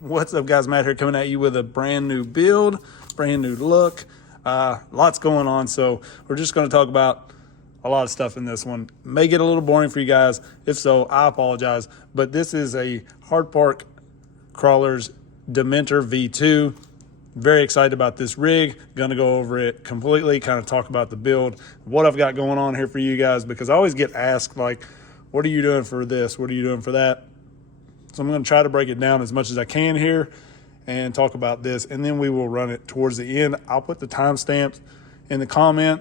What's up, guys? Matt here, coming at you with a brand new build, brand new look. Lots going on, so we're just going to talk about a lot of stuff in this one. May get a little boring for you guys. If so, I apologize. But this is a Hard Park Crawlers Dementor V2. Very excited about this rig. Going to go over it completely, kind of talk about the build, what I've got going on here for you guys, because I always get asked, like, what are you doing for this? What are you doing for that? So I'm going to try to break it down as much as I can here and talk about this, and then we will run it towards the end. I'll put the timestamps in the comment.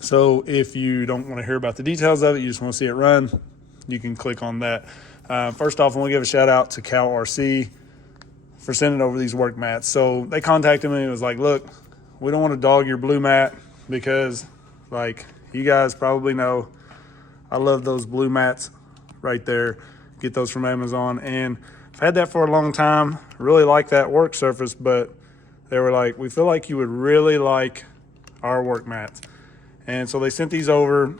So if you don't want to hear about the details of it, you just want to see it run, you can click on that. First off, I want to give a shout out to Cal RC for sending over these work mats. So they contacted me and it was like, look, we don't want to dog your blue mat because, like, you guys probably know, I love those blue mats right there. Get those from Amazon, and I've had that for a long time. Really like that work surface, but they were like, we feel like you would really like our work mats. And so they sent these over,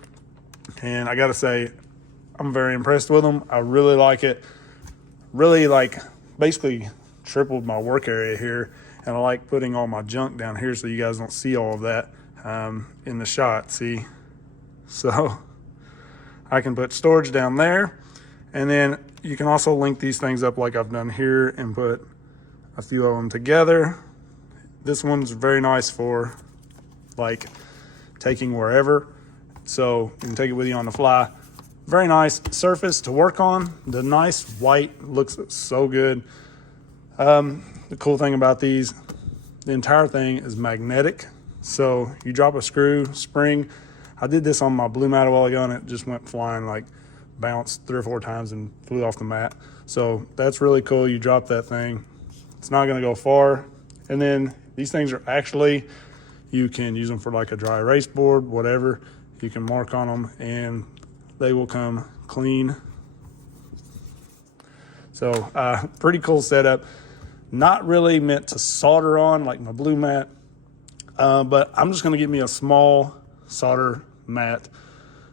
and I gotta say, I'm very impressed with them. I really like it. Really, like, basically tripled my work area here, and I like putting all my junk down here so you guys don't see all of that in the shot, see? So I can put storage down there. And then you can also link these things up like I've done here and put a few of them together. This one's very nice for, like, taking wherever. So you can take it with you on the fly. Very nice surface to work on. The nice white looks so good. The cool thing about these, the entire thing is magnetic. So you drop a screw, spring. I did this on my blue mat a while ago and it just went flying, like, bounced 3 or 4 times and flew off the mat. So that's really cool. You drop that thing, it's not going to go far. And then these things are actually, you can use them for like a dry erase board, whatever. You can mark on them and they will come clean. So pretty cool setup. Not really meant to solder on like my blue mat, but I'm just going to get me a small solder mat,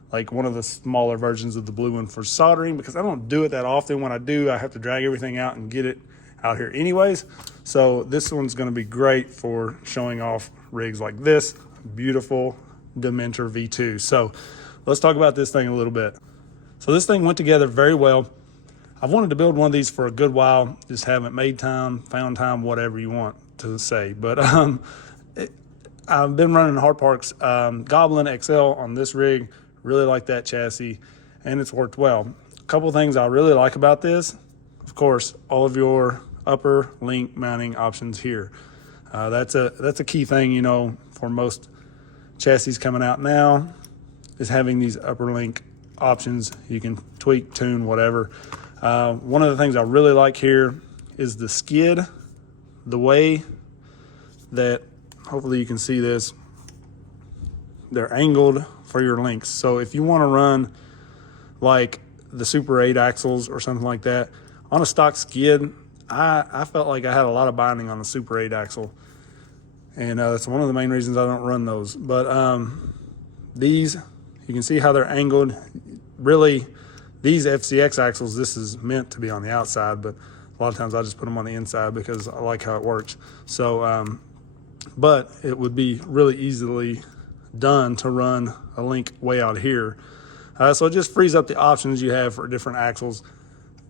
like one of the smaller versions of the blue one for soldering, because I don't do it that often. When I do, I have to drag everything out and get it out here anyways. So this one's going to be great for showing off rigs like this beautiful Dementor V2. So let's talk about this thing a little bit. So this thing went together very well. I've wanted to build one of these for a good while, just haven't made time, found time, whatever you want to say. But I've been running Hard Park's Goblin XL on this rig. Really like that chassis, and it's worked well. A couple things I really like about this, of course, all of your upper link mounting options here. That's a key thing, you know, for most chassis coming out now, is having these upper link options. You can tweak, tune, whatever. One of the things I really like here is the skid, the way that, hopefully you can see this, they're angled for your links. So if you want to run like the Super 8 axles or something like that on a stock skid, I felt like I had a lot of binding on the Super 8 axle, and that's one of the main reasons I don't run those. But these, you can see how they're angled. Really, these FCX axles, this is meant to be on the outside, but a lot of times I just put them on the inside because I like how it works. So but it would be really easily done to run a link way out here. So it just frees up the options you have for different axles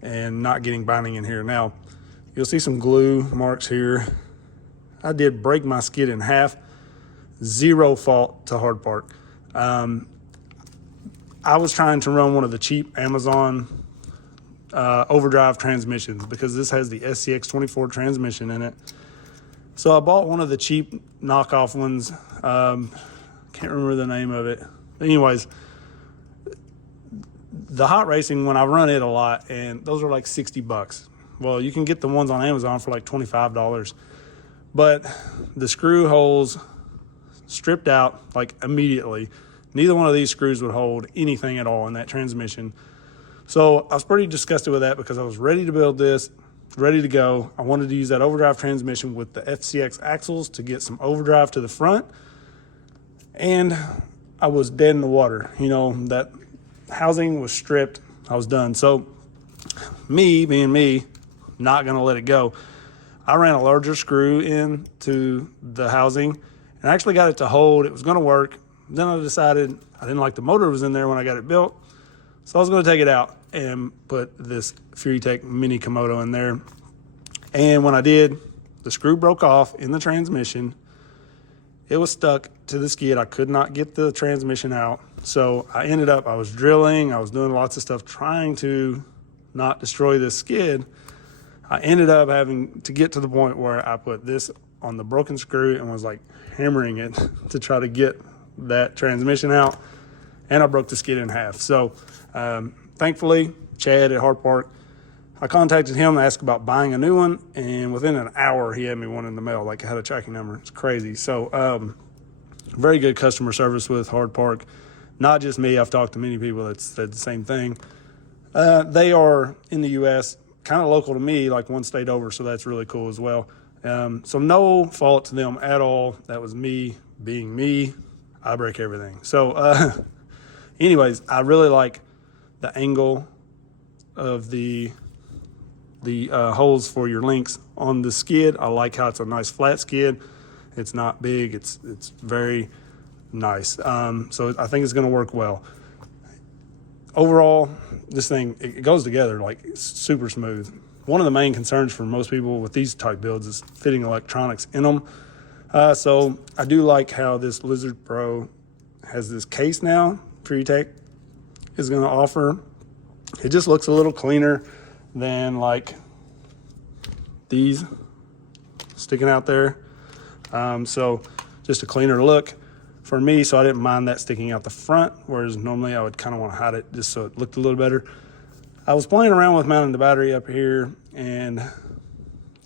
and not getting binding in here. Now, you'll see some glue marks here. I did break my skid in half. Zero fault to Hard Park. I was trying to run one of the cheap Amazon overdrive transmissions because this has the SCX24 transmission in it. So I bought one of the cheap knockoff ones. Can't remember the name of it. Anyways, the hot racing one, I run it a lot, and those are like 60 bucks. Well, you can get the ones on Amazon for like $25. But the screw holes stripped out like immediately. Neither one of these screws would hold anything at all in that transmission. So I was pretty disgusted with that because I was ready to build this, ready to go. I wanted to use that overdrive transmission with the FCX axles to get some overdrive to the front. And I was dead in the water. You know, that housing was stripped. I was done. So me, being me, not going to let it go. I ran a larger screw into the housing and actually got it to hold. It was going to work. Then I decided I didn't like the motor was in there when I got it built. So I was going to take it out and put this Furitek Mini Komodo in there. And when I did, the screw broke off in the transmission. It was stuck to the skid. I could not get the transmission out. So I was drilling. I was doing lots of stuff trying to not destroy this skid. I ended up having to get to the point where I put this on the broken screw and was like hammering it to try to get that transmission out. And I broke the skid in half. So thankfully, Chad at Hard Park, I contacted him to ask about buying a new one, and within an hour, he had me one in the mail, like I had a tracking number. It's crazy. So very good customer service with Hard Park. Not just me. I've talked to many people that said the same thing. They are in the U.S., kind of local to me, like one state over, so that's really cool as well. So no fault to them at all. That was me being me. I break everything. So anyways, I really like the angle of the holes for your links on the skid. I like how it's a nice flat skid. It's not big. It's very nice. So I think it's going to work well. Overall, this thing, it goes together like super smooth. One of the main concerns for most people with these type builds is fitting electronics in them. So I do like how this Lizard Pro has this case now. Furitek is going to offer. It just looks a little cleaner than like these sticking out there. So just a cleaner look for me, so I didn't mind that sticking out the front, whereas normally I would kind of want to hide it just so it looked a little better. I was playing around with mounting the battery up here, and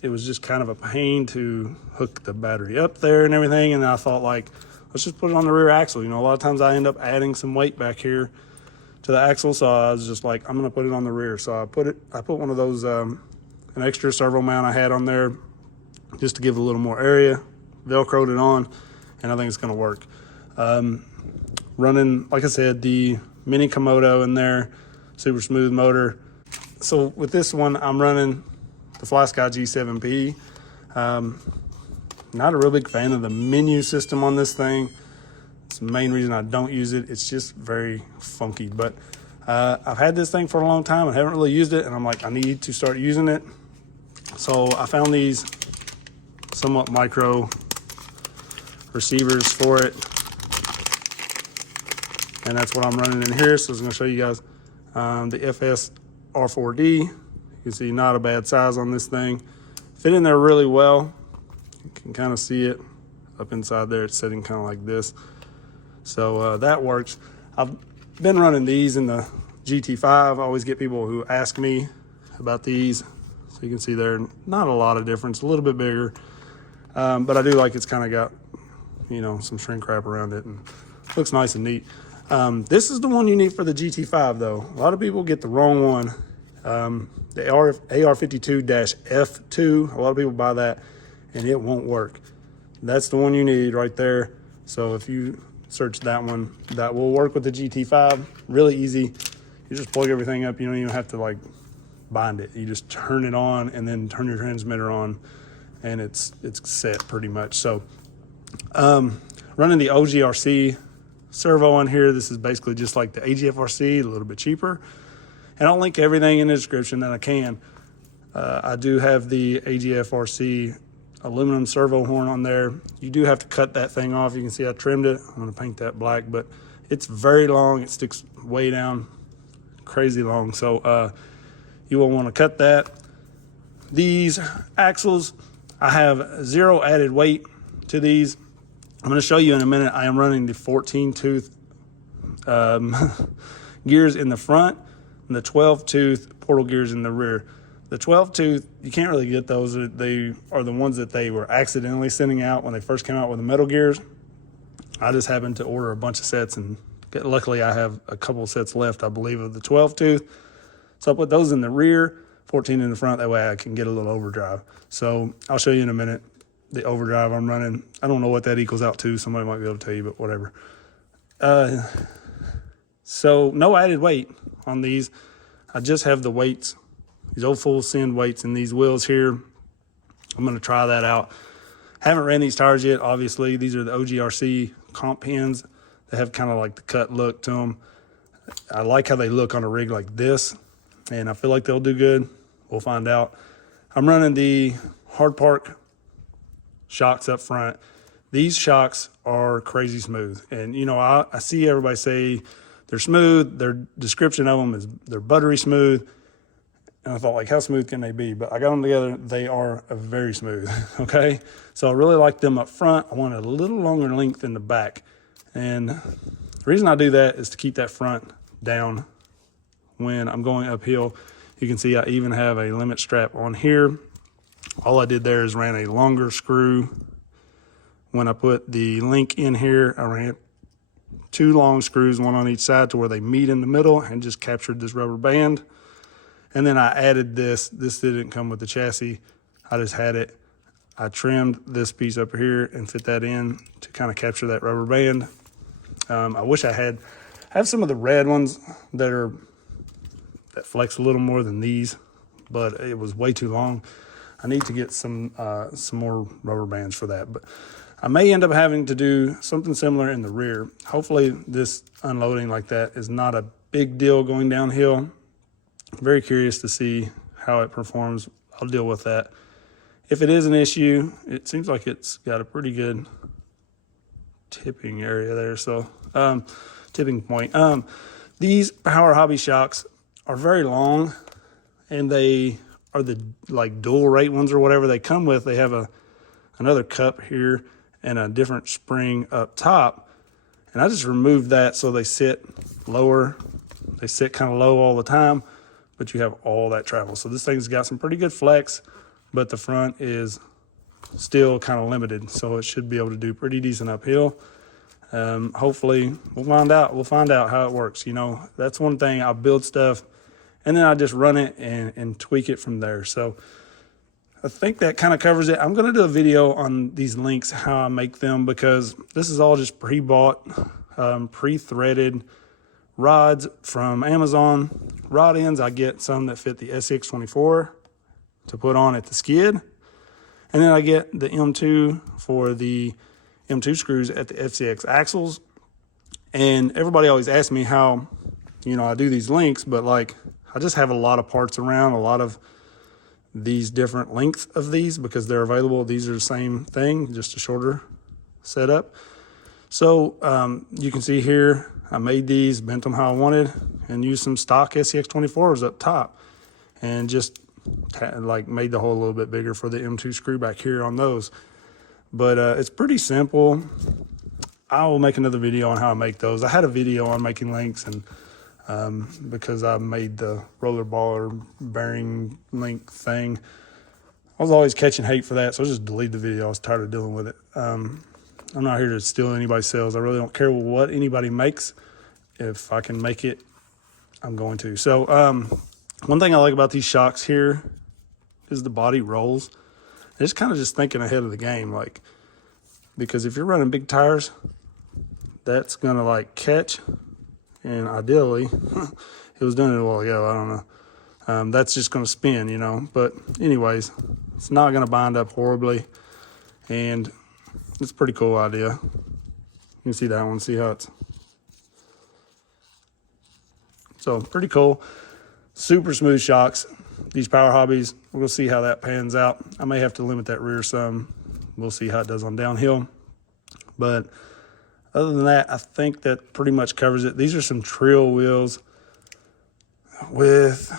it was just kind of a pain to hook the battery up there and everything, and I thought, like, let's just put it on the rear axle. You know, a lot of times I end up adding some weight back here to the axle, so I was just like, I'm going to put it on the rear. So I put one of those, an extra servo mount I had on there just to give it a little more area, Velcroed it on, and I think it's going to work. Running, like I said, the Mini Komodo in there, super smooth motor. So with this one, I'm running the FlySky G7P. Not a real big fan of the menu system on this thing. It's the main reason I don't use it. It's just very funky, but I've had this thing for a long time and haven't really used it, and I'm like, I need to start using it. So I found these somewhat micro receivers for it, and that's what I'm running in here. So I was going to show you guys the FS-R4D. You can see not a bad size on this thing. Fit in there really well. You can kind of see it up inside there. It's sitting kind of like this. So that works. I've been running these in the GT5. I always get people who ask me about these. So you can see there, not a lot of difference, a little bit bigger. But I do like it's kind of got, you know, some shrink wrap around it and looks nice and neat. This is the one you need for the GT5 though. A lot of people get the wrong one. The AR52-F2, a lot of people buy that and it won't work. That's the one you need right there. So if you search that one, that will work with the GT5. Really easy. You just plug everything up. You don't even have to like bind it. You just turn it on and then turn your transmitter on, and it's set pretty much. So running the OGRC Servo on here. This is basically just like the Agfrc, a little bit cheaper. And I'll link everything in the description that I can. I do have the Agfrc aluminum servo horn on there. You do have to cut that thing off. You can see I trimmed it. I'm going to paint that black, but it's very long. It sticks way down, crazy long. So you will want to cut that. These axles, I have 0 added weight to these. I'm going to show you in a minute. I am running the 14-tooth gears in the front and the 12-tooth portal gears in the rear. The 12-tooth, you can't really get those. They are the ones that they were accidentally sending out when they first came out with the metal gears. I just happened to order a bunch of sets, and luckily I have a couple sets left, I believe, of the 12-tooth. So I put those in the rear, 14 in the front. That way I can get a little overdrive. So I'll show you in a minute the overdrive I'm running. I don't know what that equals out to. Somebody might be able to tell you, but whatever. So no added weight on these. I just have the weights these old full send weights in these wheels here. I'm going to try that out. Haven't ran these tires yet, obviously. These are the OGRC Comp Pins. They have kind of like the cut look to them. I like how they look on a rig like this, and I feel like they'll do good. We'll find out. I'm running the Hard Park shocks up front. These shocks are crazy smooth. And, you know, I see everybody say they're smooth. Their description of them is they're buttery smooth. And I thought, like, how smooth can they be? But I got them together. They are very smooth, okay? So I really like them up front. I want a little longer length in the back. And the reason I do that is to keep that front down when I'm going uphill. You can see I even have a limit strap on here. All I did there is ran a longer screw. When I put the link in here, I ran 2 long screws, one on each side to where they meet in the middle, and just captured this rubber band. And then I added this. This didn't come with the chassis. I just had it. I trimmed this piece up here and fit that in to kind of capture that rubber band. I wish I have some of the red ones that flex a little more than these, but it was way too long. I need to get some more rubber bands for that. But I may end up having to do something similar in the rear. Hopefully this unloading like that is not a big deal going downhill. I'm very curious to see how it performs. I'll deal with that. If it is an issue, it seems like it's got a pretty good tipping area there. So tipping point. These Power Hobby shocks are very long, and they are the like dual rate ones or whatever they come with. They have another cup here and a different spring up top. And I just removed that so they sit lower. They sit kind of low all the time, but you have all that travel. So this thing's got some pretty good flex, but the front is still kind of limited. So it should be able to do pretty decent uphill. Hopefully we'll find out. We'll find out how it works. You know, that's one thing. I'll build stuff and then I just run it and tweak it from there. So I think that kind of covers it. I'm going to do a video on these links, how I make them, because this is all just pre-bought, pre-threaded rods from Amazon. Rod ends, I get some that fit the SCX24 to put on at the skid. And then I get the M2 for the M2 screws at the FCX axles. And everybody always asks me how, you know, I do these links, but like I just have a lot of parts around, a lot of these different lengths of these because they're available. These are the same thing, just a shorter setup. So you can see here, I made these, bent them how I wanted, and used some stock SCX24s up top, and just like made the hole a little bit bigger for the M2 screw back here on those. But it's pretty simple. I will make another video on how I make those. I had a video on making links, and because I made the roller baller bearing link thing, I was always catching hate for that, so I just deleted the video. I was tired of dealing with it. I'm not here to steal anybody's sales. I really don't care what anybody makes. If I can make it, I'm going to. So one thing I like about these shocks here is the body rolls. It's kind of just thinking ahead of the game, like, because if you're running big tires, that's gonna like catch, and ideally, it was doing it a while ago, I don't know. That's just gonna spin, you know, but anyways, it's not gonna bind up horribly, and it's a pretty cool idea. You can see that one, see how it's, so pretty cool. Super smooth shocks. These Power Hobbies, we'll see how that pans out. I may have to limit that rear some. We'll see how it does on downhill. But other than that, I think that pretty much covers it. These are some trail wheels with,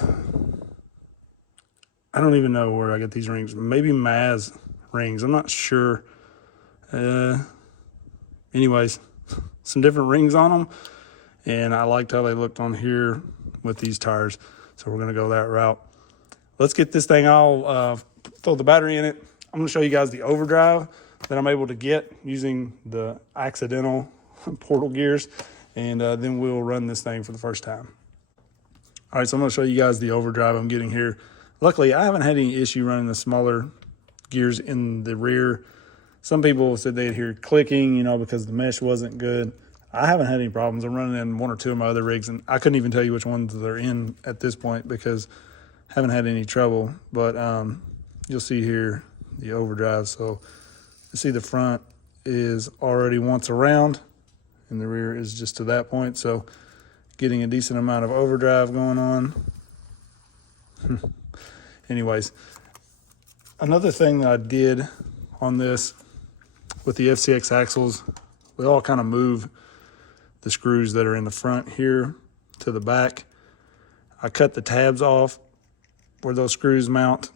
I don't even know where I get these rings. Maybe Maz rings. I'm not sure. Anyways, some different rings on them. And I liked how they looked on here with these tires. So we're going to go that route. Let's get this thing. I'll throw the battery in it. I'm going to show you guys the overdrive that I'm able to get using the accidental portal gears. And then we'll run this thing for the first time. All right, so I'm going to show you guys the overdrive I'm getting here. Luckily, I haven't had any issue running the smaller gears in the rear. Some people said they'd hear clicking, you know, because the mesh wasn't good. I haven't had any problems. I'm running in one or two of my other rigs, and I couldn't even tell you which ones they're in at this point because I haven't had any trouble. But you'll see here the overdrive. So you see the front is already once around and the rear is just to that point. So getting a decent amount of overdrive going on. Anyways, another thing that I did on this with the FCX axles, we all kind of move the screws that are in the front here to the back. I cut the tabs off where those screws mount.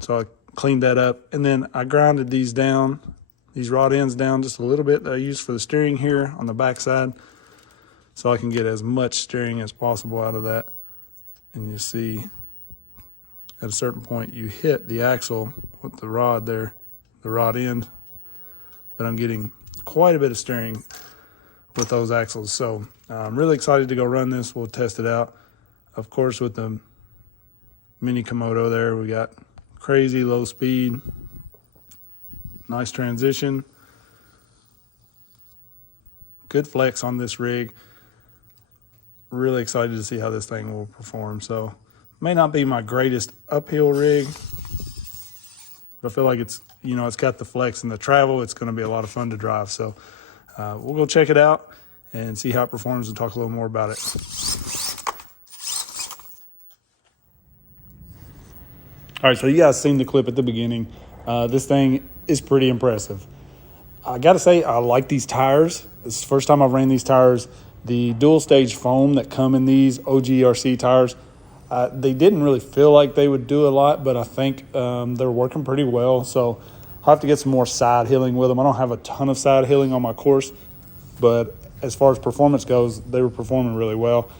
So I cleaned that up, and then I grinded these down, these rod ends down just a little bit that I use for the steering here on the back side, so I can get as much steering as possible out of that. And you see at a certain point you hit the axle with the rod there, the rod end, but I'm getting quite a bit of steering with those axles. So I'm really excited to go run this. We'll test it out. Of course, with the Mini Komodo there, we got crazy low speed, nice transition, good flex on this rig. Really excited to see how this thing will perform. So may not be my greatest uphill rig, but I feel like it's, you know, it's got the flex and the travel. It's going to be a lot of fun to drive. So we'll go check it out and see how it performs and talk a little more about it. All right, so you guys seen the clip at the beginning. This thing is pretty impressive. I gotta say, I like these tires. It's the first time I've ran these tires. The dual stage foam that come in these OGRC tires, they didn't really feel like they would do a lot, but I think they're working pretty well. So I'll have to get some more side hilling with them. I don't have a ton of side hilling on my course, but as far as performance goes, they were performing really well.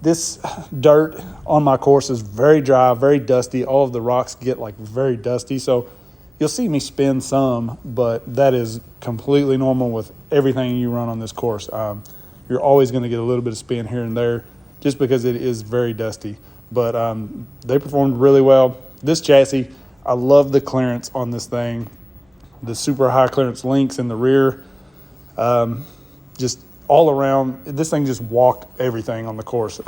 This dirt on my course is very dry, very dusty. All of the rocks get like very dusty. So you'll see me spin some, but that is completely normal with everything you run on this course. You're always going to get a little bit of spin here and there just because it is very dusty. But they performed really well. This chassis, I love the clearance on this thing. The super high clearance links in the rear. Just all around, this thing just walked everything on the course.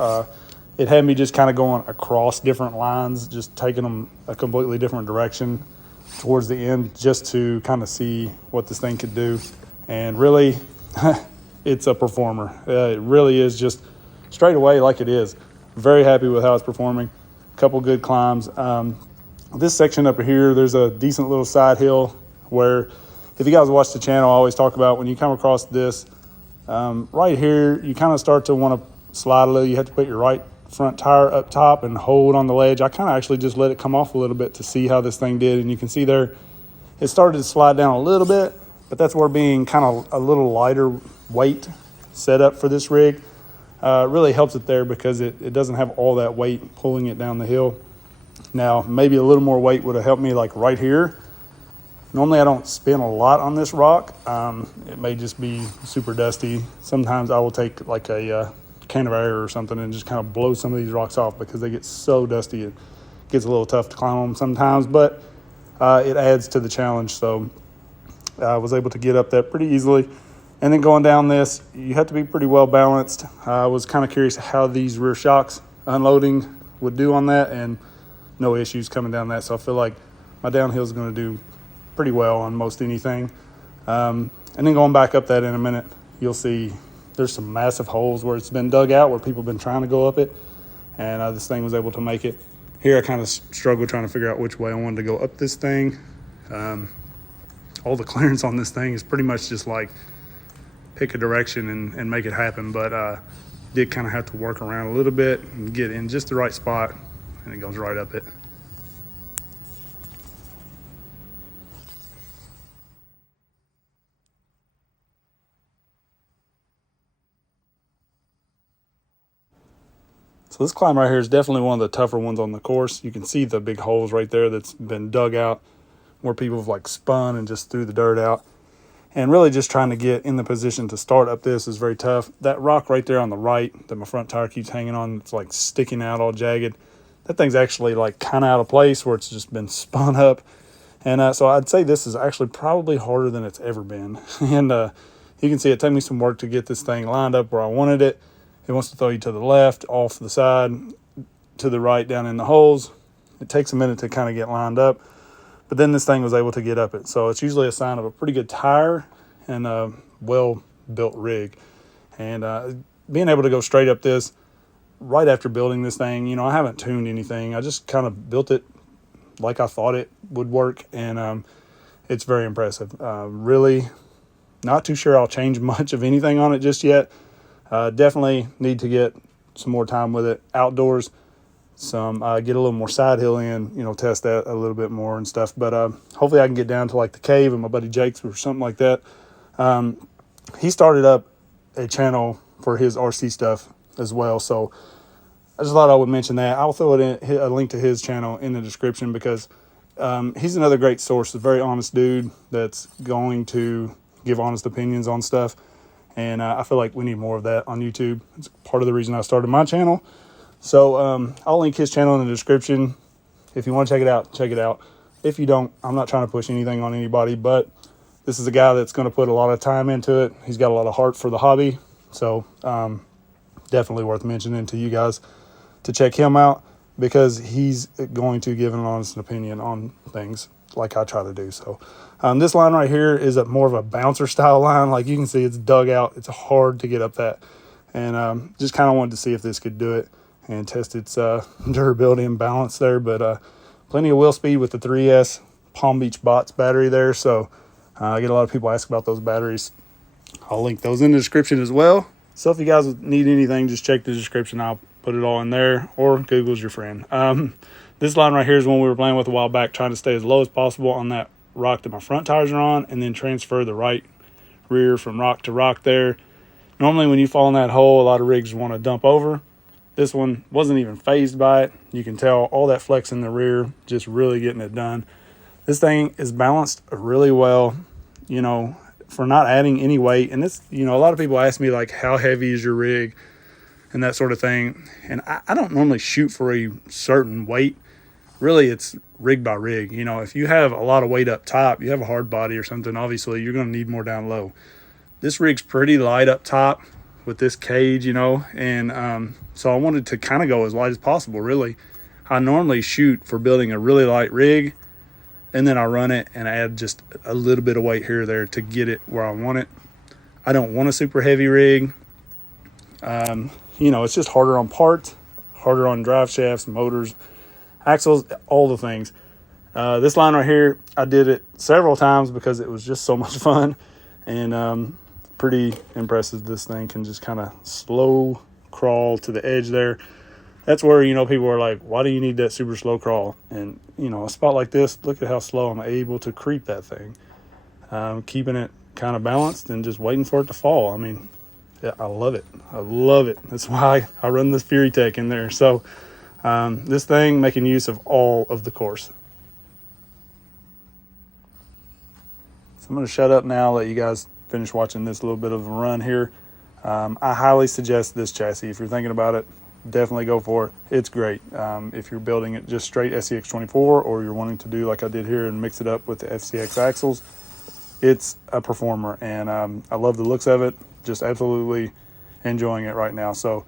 It had me just kind of going across different lines, just taking them a completely different direction towards the end just to kind of see what this thing could do. And really, it's a performer. It really is just straight away like it is. Very happy with how it's performing. A couple good climbs. This section up here, there's a decent little side hill where, if you guys watch the channel, I always talk about when you come across this, right here, you kind of start to want to slide a little. You have to put your right front tire up top and hold on the ledge. I kind of actually just let it come off a little bit to see how this thing did. And you can see there, it started to slide down a little bit, but that's where being kind of a little lighter weight set up for this rig really helps it there, because it doesn't have all that weight pulling it down the hill. Now, maybe a little more weight would have helped me like right here. Normally I don't spin a lot on this rock. It may just be super dusty. Sometimes I will take like a can of air or something and just kind of blow some of these rocks off because they get so dusty. It gets a little tough to climb them sometimes, but it adds to the challenge. So I was able to get up that pretty easily. And then going down this, you have to be pretty well balanced. I was kind of curious how these rear shocks unloading would do on that, and no issues coming down that. So I feel like my downhill is going to do pretty well on most anything. And then going back up that in a minute, you'll see there's some massive holes where it's been dug out, where people have been trying to go up it, and this thing was able to make it. Here I kind of struggled trying to figure out which way I wanted to go up this thing. All the clearance on this thing is pretty much just like pick a direction and make it happen, but did kind of have to work around a little bit and get in just the right spot, and it goes right up it. So this climb right here is definitely one of the tougher ones on the course. You can see the big holes right there that's been dug out where people have like spun and just threw the dirt out. And really just trying to get in the position to start up this is very tough. That rock right there on the right that my front tire keeps hanging on, it's like sticking out all jagged. That thing's actually like kind of out of place where it's just been spun up. And so I'd say this is actually probably harder than it's ever been. And you can see it took me some work to get this thing lined up where I wanted it. It wants to throw you to the left, off the side. to the right down in the holes. It takes a minute to kind of get lined up, but then this thing was able to get up it. So it's usually a sign of a pretty good tire and a well-built rig. And being able to go straight up this right after building this thing, you know, I haven't tuned anything. I just kind of built it like I thought it would work, and it's very impressive. Really not too sure I'll change much of anything on it just yet. Definitely need to get some more time with it outdoors, get a little more side hill in, you know, test that a little bit more and stuff. But hopefully I can get down to like the cave and my buddy Jake's or something like that. He started up a channel for his RC stuff as well, so I just thought I would mention that. I'll throw a link to his channel in the description, because he's another great source, a very honest dude that's going to give honest opinions on stuff. And I feel like we need more of that on YouTube. It's part of the reason I started my channel. So I'll link his channel in the description. If you want to check it out, check it out. If you don't, I'm not trying to push anything on anybody, but this is a guy that's going to put a lot of time into it. He's got a lot of heart for the hobby. So definitely worth mentioning to you guys to check him out, because he's going to give an honest opinion on things like I try to do. So this line right here is more of a bouncer style line. Like you can see, it's dug out. It's hard to get up that. And just kind of wanted to see if this could do it and test its durability and balance there. But plenty of wheel speed with the 3S Palm Beach Bots battery there. So I get a lot of people ask about those batteries. I'll link those in the description as well. So if you guys need anything, just check the description. I'll put it all in there, or Google's your friend. This line right here is one we were playing with a while back, trying to stay as low as possible on that rock that my front tires are on, and then transfer the right rear from rock to rock there. Normally when you fall in that hole, a lot of rigs want to dump over. This one wasn't even phased by it. You can tell all that flex in the rear, just really getting it done. This thing is balanced really well, you know, for not adding any weight. And this, you know, a lot of people ask me like, how heavy is your rig and that sort of thing. And I don't normally shoot for a certain weight. Really, it's rig by rig. You know, if you have a lot of weight up top, you have a hard body or something, obviously you're going to need more down low. This rig's pretty light up top with this cage, you know, and so I wanted to kind of go as light as possible, really. I normally shoot for building a really light rig, and then I run it and add just a little bit of weight here or there to get it where I want it. I don't want a super heavy rig. You know, it's just harder on parts, harder on drive shafts, motors, axles, all the things. This line right here, I did it several times because it was just so much fun, and pretty impressive. This thing can just kind of slow crawl to the edge there. That's where, you know, people are like, why do you need that super slow crawl? And, you know, a spot like this, look at how slow I'm able to creep that thing. Keeping it kind of balanced and just waiting for it to fall. I mean, yeah, I love it. I love it. That's why I run this Furitek in there. So this thing making use of all of the course. So I'm going to shut up now, let you guys finish watching this little bit of a run here. I highly suggest this chassis. If you're thinking about it, definitely go for it. It's great. If you're building it just straight SCX24, or you're wanting to do like I did here and mix it up with the FCX axles, it's a performer, and I love the looks of it. Just absolutely enjoying it right now. So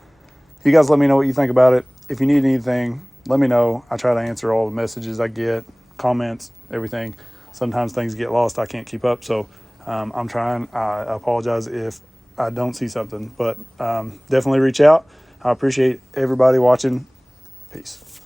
you guys let me know what you think about it. If you need anything, let me know. I try to answer all the messages I get, comments, everything. Sometimes things get lost. I can't keep up. So I'm trying. I apologize if I don't see something, but definitely reach out. I appreciate everybody watching. Peace.